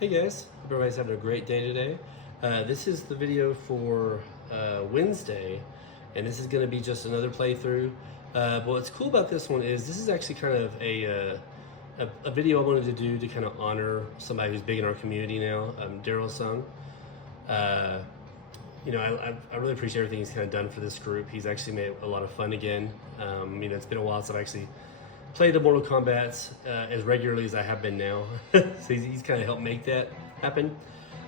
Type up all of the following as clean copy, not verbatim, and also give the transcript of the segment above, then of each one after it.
Hey guys, hope everybody's having a great day today. This is the video for Wednesday, and this is going to be just another playthrough. But what's cool about this one is this is actually kind of a video I wanted to do to kind of honor somebody who's big in our community now, Shang Tsung. I really appreciate everything he's kind of done for this group. He's actually made a lot of fun again. It's been a while since I've actually played the Mortal Kombat as regularly as I have been now. So he's kind of helped make that happen.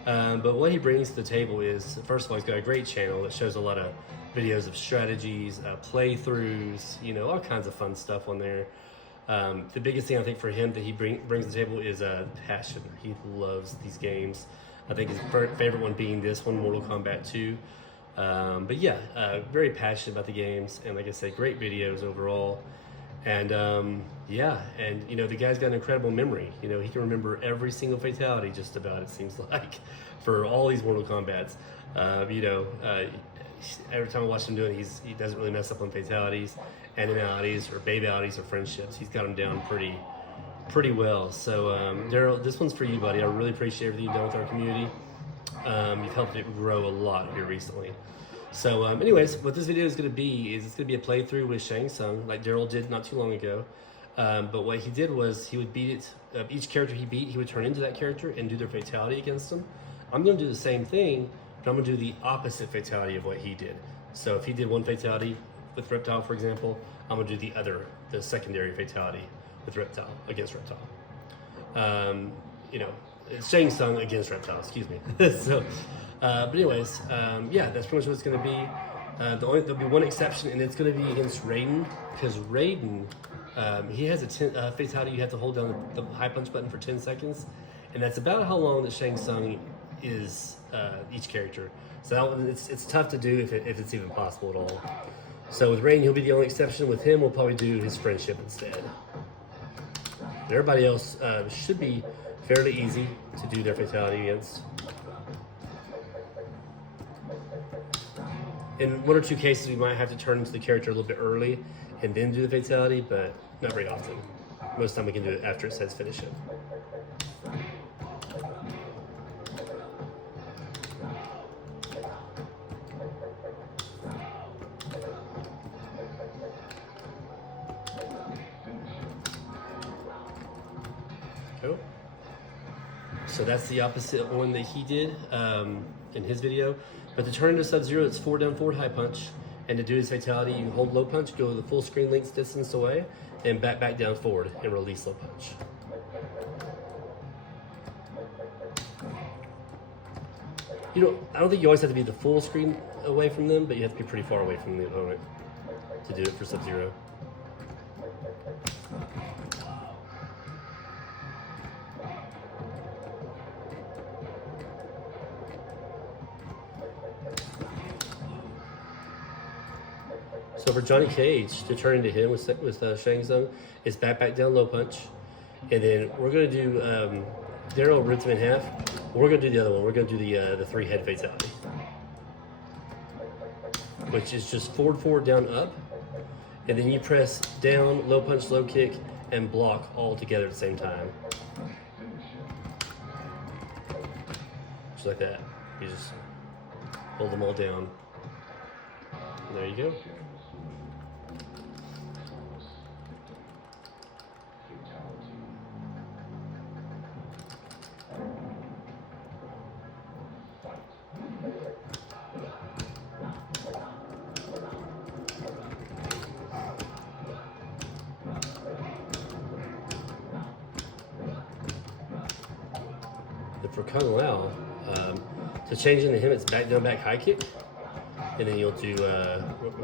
But what he brings to the table is, first of all, he's got a great channel that shows a lot of videos of strategies, playthroughs, all kinds of fun stuff on there. The biggest thing I think for him that he brings to the table is passion. He loves these games. I think his favorite one being this one, Mortal Kombat 2. But yeah, very passionate about the games, and like I said, great videos overall. And the guy's got an incredible memory. He can remember every single fatality just about, it seems like, for all these Mortal Kombats. Every time I watch him do it, he doesn't really mess up on fatalities, animalities, or babalities, or friendships. He's got them down pretty well. So Daryl, this one's for you, buddy. I really appreciate everything you've done with our community. You've helped it grow a lot here recently. So anyways, what this video is going to be is it's going to be a playthrough with Shang Tsung, like Daryl did not too long ago. But what he did was he would beat it, each character he beat, he would turn into that character and do their fatality against them. I'm going to do the same thing, but I'm going to do the opposite fatality of what he did. So if he did one fatality with Reptile, for example, I'm going to do the secondary fatality with Reptile, against Reptile. It's Shang Tsung against Reptile, excuse me. But anyways, that's pretty much what it's going to be. There'll be one exception, and it's going to be against Raiden, because Raiden, he has a fatality you have to hold down the high punch button for 10 seconds, and that's about how long that Shang Tsung is each character. So that one, it's tough to do if it's even possible at all. So with Raiden, he'll be the only exception. With him, we'll probably do his friendship instead. Everybody else should be fairly easy to do their fatality against. In one or two cases, we might have to turn into the character a little bit early and then do the fatality, but not very often. Most of the time we can do it after it says finish it. Cool. So that's the opposite one that he did in his video. But to turn into Sub-Zero, it's 4 down forward high punch. And to do his fatality, you hold low punch, go the full screen length distance away, and back down forward and release low punch. I don't think you always have to be the full screen away from them, but you have to be pretty far away from the opponent to do it for Sub-Zero. So for Johnny Cage, to turn into him with Shang Tsung, it's back down low punch. And then we're going to do, Daryl rips him in half. We're going to do the other one. We're going to do the 3-head fatality, which is just forward, down, up. And then you press down, low punch, low kick, and block all together at the same time. Just like that. You just hold them all down. And there you go. For Kung Lao, to change into him, it's back down back high kick, and then you'll do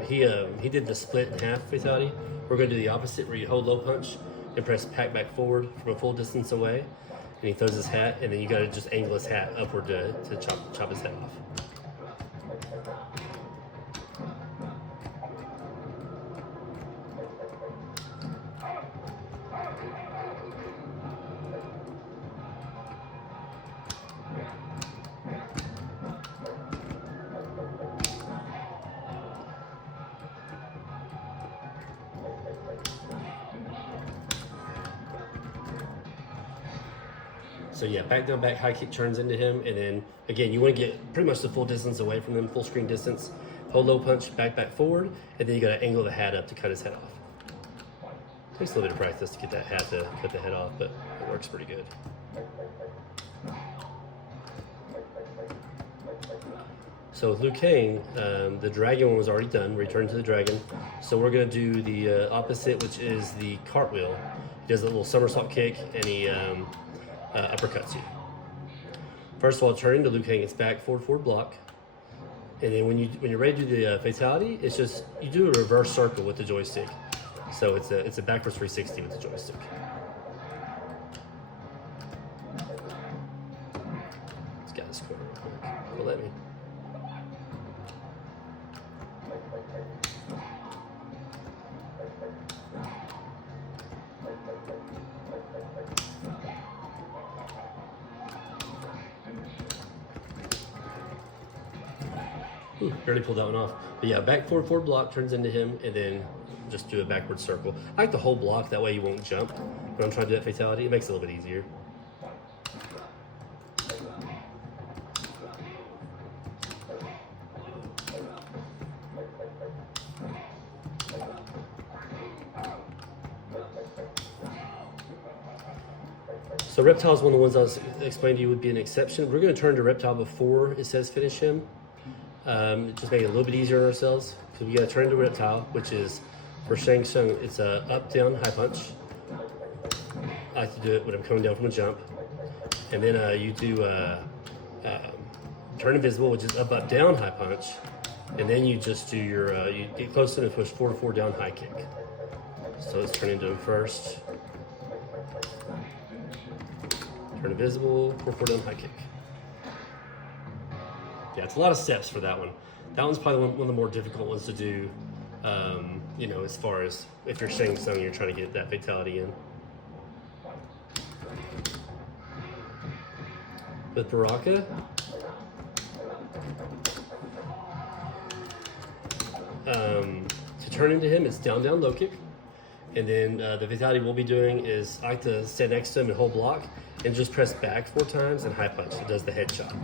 he did the split in half fatality. We're going to do the opposite, where you hold low punch and press pack back forward from a full distance away, and he throws his hat, and then you got to just angle his hat upward to chop his head off. So yeah, back down, back high kick turns into him, and then again, you want to get pretty much the full distance away from them, full screen distance. Hold low punch, back, back, forward, and then you got to angle the hat up to cut his head off. Takes a little bit of practice to get that hat to cut the head off, but it works pretty good. So with Liu Kang, the dragon one was already done, return to the dragon. So we're gonna do the opposite, which is the cartwheel. He does a little somersault kick and he uppercuts you. First of all, turn into Liu Kang, it's back, forward, forward block. And then when you're ready to do the fatality, it's just, you do a reverse circle with the joystick. So it's a backwards 360 with the joystick. Let's get this corner real quick. Will let me. Barely pulled that one off. But yeah, back forward, forward block turns into him, and then just do a backward circle. I like the whole block, that way you won't jump. When I'm trying to do that fatality, it makes it a little bit easier. So Reptile is one of the ones I was explaining to you would be an exception. We're going to turn to Reptile before it says finish him. Just make it a little bit easier on ourselves. So we got to turn into Reptile, which is for Shang Tsung, it's a up, down, high punch. I like to do it when I'm coming down from a jump. And then you do turn invisible, which is up, up, down, high punch. And then you just do your, you get close to it and push forward, forward, down, high kick. So let's turn into him first. Turn invisible, forward, forward, down, high kick. Yeah, it's a lot of steps for that one. That one's probably one of the more difficult ones to do, you know, as far as if you're Shang Tsung, you're trying to get that fatality in. With Baraka, to turn into him, it's down, down, low kick. And then the fatality we'll be doing is I like to stand next to him and hold block and just press back 4 times and high punch. It does the headshot.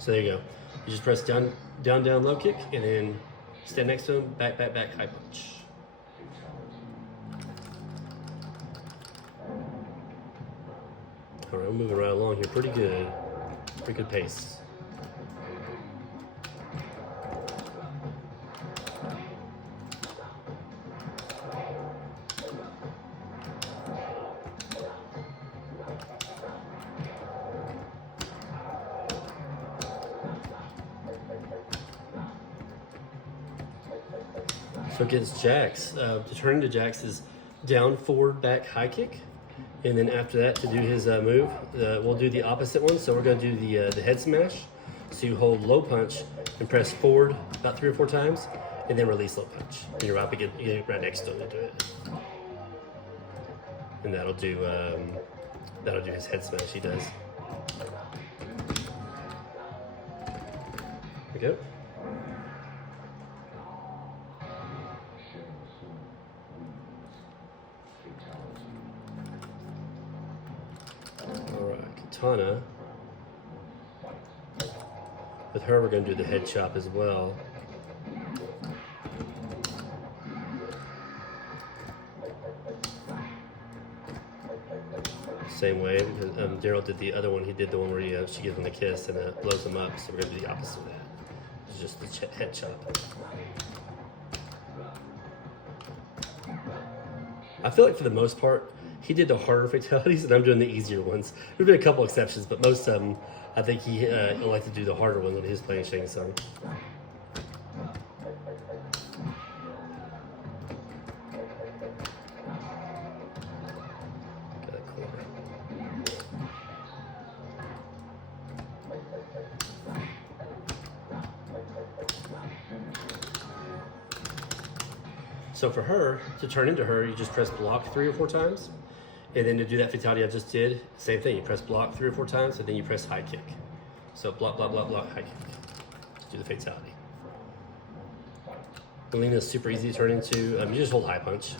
So there you go. You just press down, down, down, low kick, and then stand next to him, back, back, back, high punch. All right, we're moving right along here. Pretty good pace. So against Jax, to turn into Jax is down, forward, back, high kick. And then after that, to do his move, we'll do the opposite one. So we're going to do the head smash. So you hold low punch and press forward about 3 or 4 times, and then release low punch. And you're right next to him to do it. And that'll do his head smash he does. There we go. Katana. With her, we're going to do the head chop as well. Same way, because Daryl did the other one. He did the one where she gives him the kiss and blows him up. So we're going to do the opposite of that. It's just the head chop. I feel like for the most part, he did the harder fatalities, and I'm doing the easier ones. There's been a couple exceptions, but most of them, I think he liked to do the harder ones when he was playing Shang Tsung. Got that corner. So for her, to turn into her, you just press block 3 or 4 times. And then to do that fatality I just did, same thing. You press block 3 or 4 times, and then you press high kick. So block, block, block, block, high kick. To do the fatality. Melina's super easy to turn into. You just hold high punch.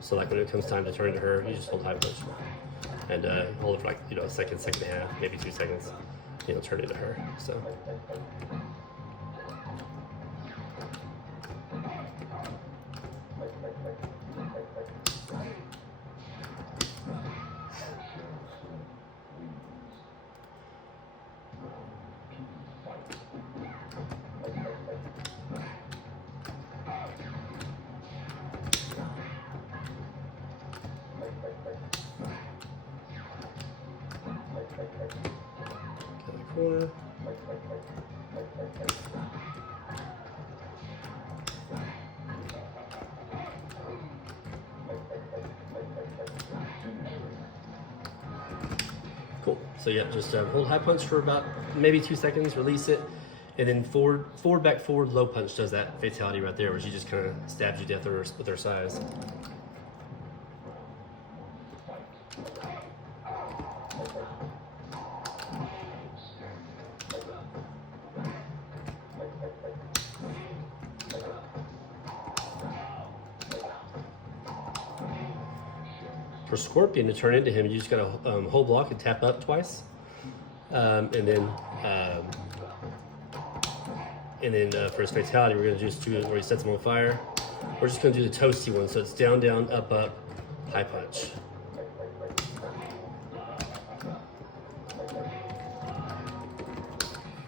So like when it comes time to turn to her, you just hold high punch. And hold it for like, a second, second and a half, maybe 2 seconds. Turn into her. So. Corner. Cool. So yeah, just hold high punch for about maybe 2 seconds, release it, and then forward, back, forward, low punch does that fatality right there, where she just kind of stabs you to death with her size. For Scorpion to turn into him, you just gotta hold block and tap up twice, and then for his fatality, we're gonna just do it where he sets him on fire. We're just gonna do the toasty one, so it's down, down, up, up, high punch.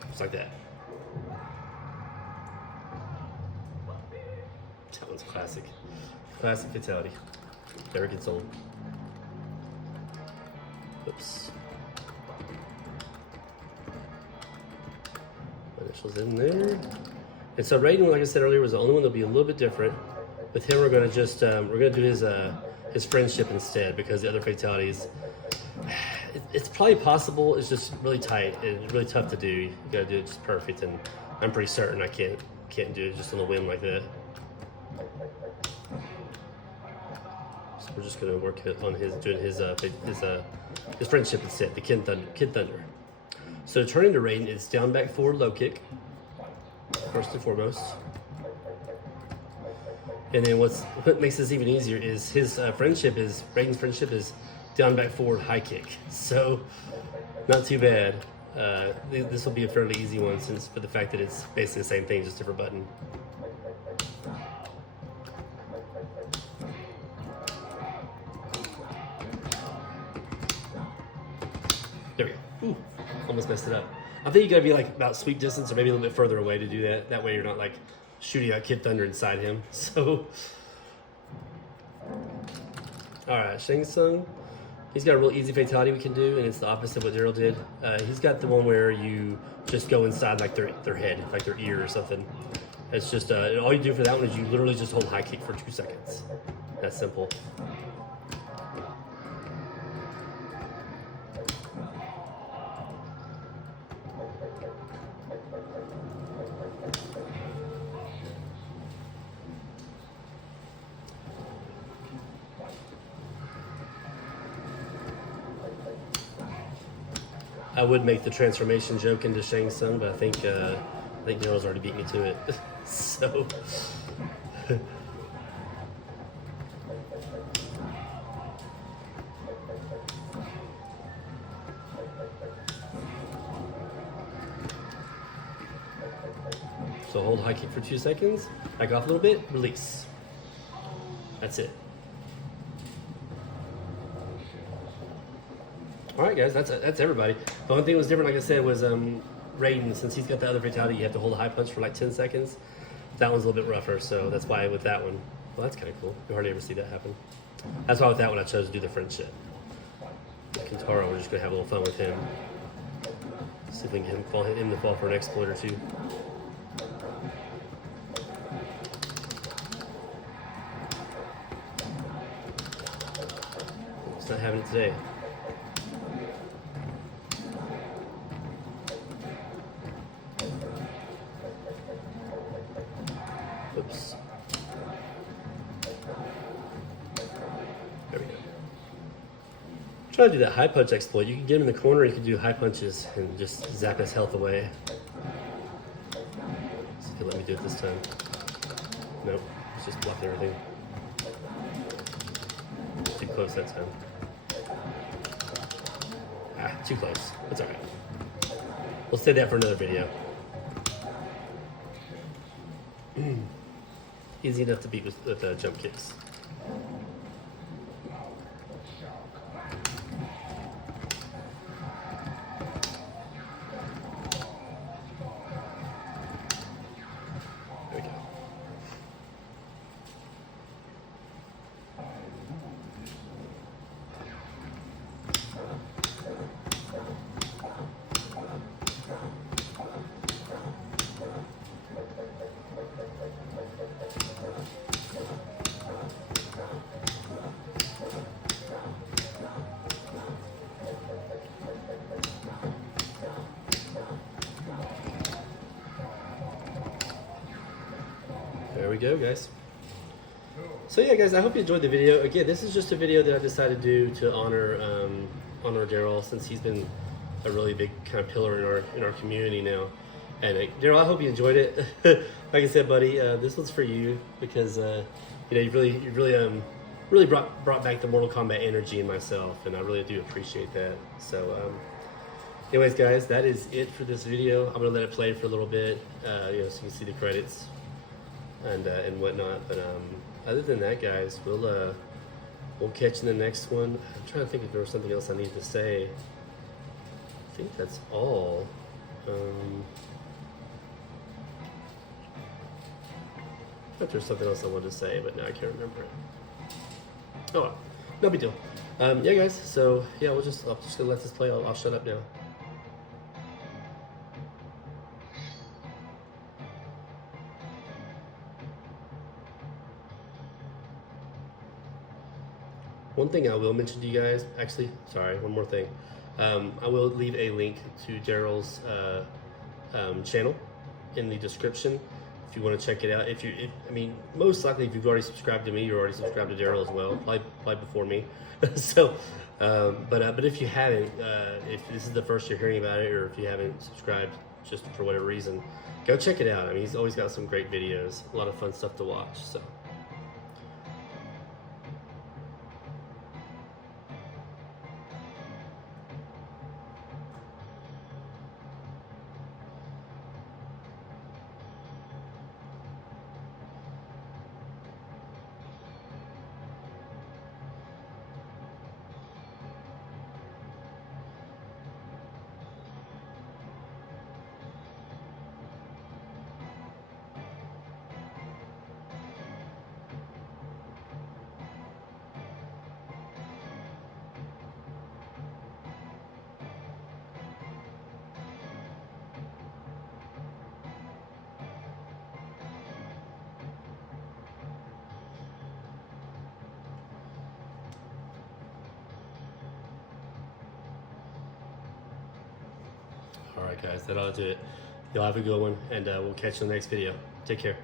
Just like that. That one's classic. Classic fatality. Never gets old. Oops. Initials in there. And so Raiden, like I said earlier, was the only one that'll be a little bit different. With him, we're gonna just we're gonna do his friendship instead, because the other fatalities, it's probably possible. It's just really tight and really tough to do. You gotta do it just perfect, and I'm pretty certain I can't do it just on a whim like that. So we're just gonna work on doing his friendship instead, the Kid Thunder. So to turn into Raiden, it's down, back, forward, low kick, first and foremost. And then what makes this even easier is his Raiden's friendship is down, back, forward, high kick. So not too bad. This will be a fairly easy one, since for the fact that it's basically the same thing, just different button. There we go. Ooh, almost messed it up. I think you gotta be like about sweep distance, or maybe a little bit further away to do that. That way you're not like shooting out Kid Thunder inside him. So, all right, Shang Tsung. He's got a real easy fatality we can do, and it's the opposite of what Daryl did. He's got the one where you just go inside like their head, like their ear or something. It's just all you do for that one is you literally just hold high kick for 2 seconds. That's simple. I would make the transformation joke into Shang Tsung, but I think Daryl's already beat me to it. So hold high kick for 2 seconds, back off a little bit, release. That's it. All right, guys, that's everybody. The only thing that was different, like I said, was Raiden. Since he's got the other fatality, you have to hold a high punch for like 10 seconds. That one's a little bit rougher, so that's why with that one, well, that's kind of cool. You hardly ever see that happen. That's why with that one, I chose to do the friendship. Kintaro, we're just gonna have a little fun with him. See if we can get him to fall for an exploit or two. It's not having it today. Oops. There we go. Try to do that high punch exploit. You can get him in the corner, you can do high punches and just zap his health away. See if he'll let me do it this time. Nope, it's just blocking everything. Too close that time. Ah, too close. That's alright. We'll save that for another video. Easy enough to beat with jump kicks. There we go. There we go, guys. So yeah, guys, I hope you enjoyed the video. Again, this is just a video that I decided to do to honor Daryl, since he's been a really big kind of pillar in our community now. And Daryl, I hope you enjoyed it. Like I said, buddy, this one's for you because you've really brought back the Mortal Kombat energy in myself, and I really do appreciate that. So, anyways, guys, that is it for this video. I'm gonna let it play for a little bit, so you can see the credits and whatnot. But other than that, guys, we'll catch you in the next one. I'm trying to think if there was something else I needed to say. I think that's all. I thought there was something else I wanted to say, but now I can't remember it. Oh well, no big deal. Yeah, guys. So yeah, I'm just gonna let this play. I'll shut up now. One thing I will mention to you guys, actually, sorry, one more thing. I will leave a link to Daryl's channel in the description if you want to check it out. Most likely if you've already subscribed to me, you're already subscribed to Daryl as well, probably before me. So, but if you haven't, if this is the first you're hearing about it, or if you haven't subscribed just for whatever reason, go check it out. I mean, he's always got some great videos, a lot of fun stuff to watch. So. All right, guys, that'll do it. Y'all have a good one, and we'll catch you in the next video. Take care.